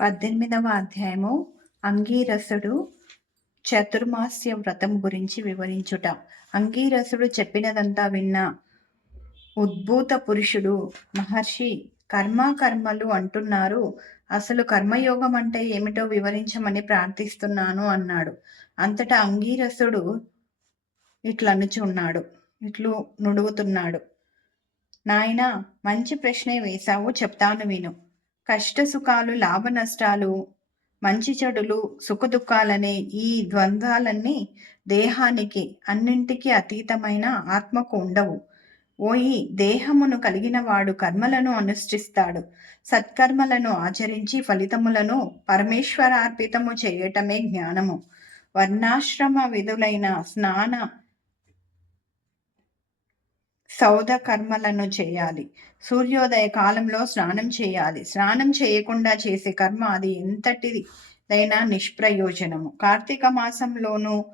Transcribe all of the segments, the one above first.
పద్దెనిమిదవ అధ్యాయము అంగీరసుడు చతుర్మాస్య వ్రతం గురించి వివరించుట. అంగీరసుడు చెప్పినదంతా విన్న ఉద్భూత పురుషుడు మహర్షి కర్మ కర్మలు అంటున్నారు అసలు కర్మయోగం అంటే ఏమిటో వివరించమని ప్రార్థిస్తున్నాను అన్నాడు. అంతటా అంగీరసుడు ఇట్లనుచున్నాడు ఇట్లు నుడుగుతున్నాడు. నాయన మంచి ప్రశ్నే వేశావు చెప్తాను విను. కష్ట సుఖాలు లాభ నష్టాలు మంచి చెడులు సుఖదుఖాలనే ఈ ద్వంద్వాలన్నీ దేహానికి అన్నింటికీ అతీతమైన ఆత్మకు ఉండవు. ఓయి దేహమును కలిగిన వాడు కర్మలను అనుష్ఠిస్తాడు. సత్కర్మలను ఆచరించి ఫలితములను పరమేశ్వరార్పితము చేయటమే జ్ఞానము. వర్ణాశ్రమ విధులైన స్నాన సౌద కర్మలను చేయాలి. సూర్యోదయ కాలంలో స్నానం చేయాలి. స్నానం చేయకుండా చేసే కర్మ అది ఎంతటిదైనా నిష్ప్రయోజనము. కార్తీక మాసంలోనూ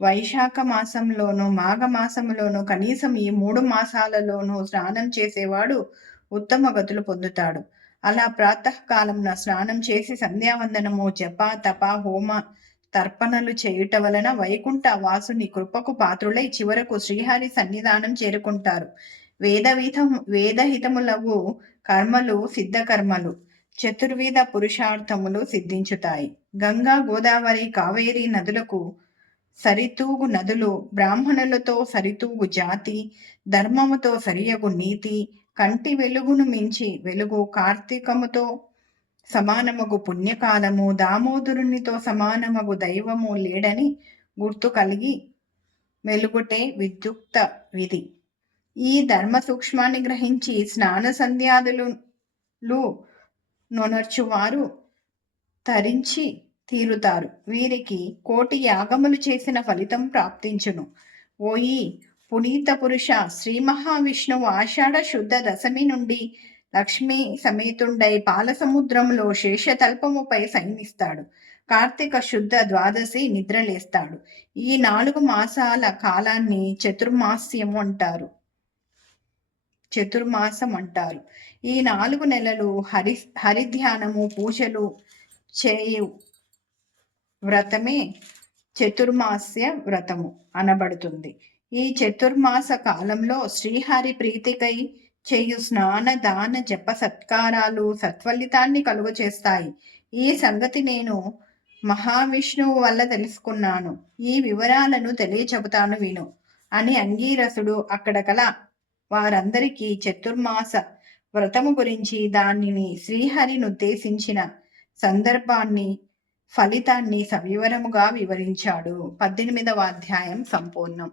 వైశాఖ మాసంలోను మాఘమాసంలోను కనీసం ఈ మూడు మాసాలలోనూ స్నానం చేసేవాడు ఉత్తమ గతులు పొందుతాడు. అలా ప్రాతకాలంన స్నానం చేసి సంధ్యావందనము జప తప హోమ తర్పణలు చేయుట వలన వైకుంఠ వాసుని కృపకు పాత్రులై చివరకు శ్రీహరి సన్నిధానం చేరుకుంటారు. వేదవిధం వేదహితములవు కర్మలు సిద్ధ కర్మలు చతుర్విధ పురుషార్థములు సిద్ధించుతాయి. గంగా గోదావరి కావేరి నదులకు సరితూగు నదులు బ్రాహ్మణులతో సరితూగు జాతి ధర్మముతో సరియగు నీతి కంటి వెలుగును మించి వెలుగు కార్తీకముతో సమానమగు పుణ్యకాలము దామోదరునితో సమానమగు దైవము లేడని గుర్తు కలిగి మెలుగుటే విద్యుక్త విధి. ఈ ధర్మ సూక్ష్మాన్ని గ్రహించి స్నాన సంధ్యాదులు నొనర్చువారు తరించి తీరుతారు. వీరికి కోటి యాగములు చేసిన ఫలితం ప్రాప్తించును. ఓయి పునీత పురుష శ్రీ మహావిష్ణువు ఆషాఢ శుద్ధ దశమి నుండి లక్ష్మీ సమేతుండై పాలసముద్రంలో శేషతల్పముపై సైనిస్తాడు కార్తీక శుద్ధ ద్వాదశి నిద్రలేస్తాడు. ఈ నాలుగు మాసాల కాలాన్ని చతుర్మాస్యము అంటారు. చతుర్మాసం అంటారు. ఈ నాలుగు నెలలు హరి హరిధ్యానము పూజలు చేయు వ్రతమే చతుర్మాస్య వ్రతము అనబడుతుంది. ఈ చతుర్మాస కాలంలో శ్రీహరి ప్రీతికై చేయు స్నాన దాన జప సత్కారాలు సత్ఫలితాన్ని కలుగు చేస్తాయి ఈ సంగతి నేను మహావిష్ణువు వల్ల తెలుసుకున్నాను. ఈ వివరాలను తెలియచెబుతాను విను. అని అంగీరసుడు అక్కడ కల వారందరికీ చతుర్మాస వ్రతము గురించి దానిని శ్రీహరిని ఉద్దేశించిన సందర్భాన్ని ఫలితాన్ని సవివరముగా వివరించాడు. పద్దెనిమిదవ అధ్యాయం సంపూర్ణం.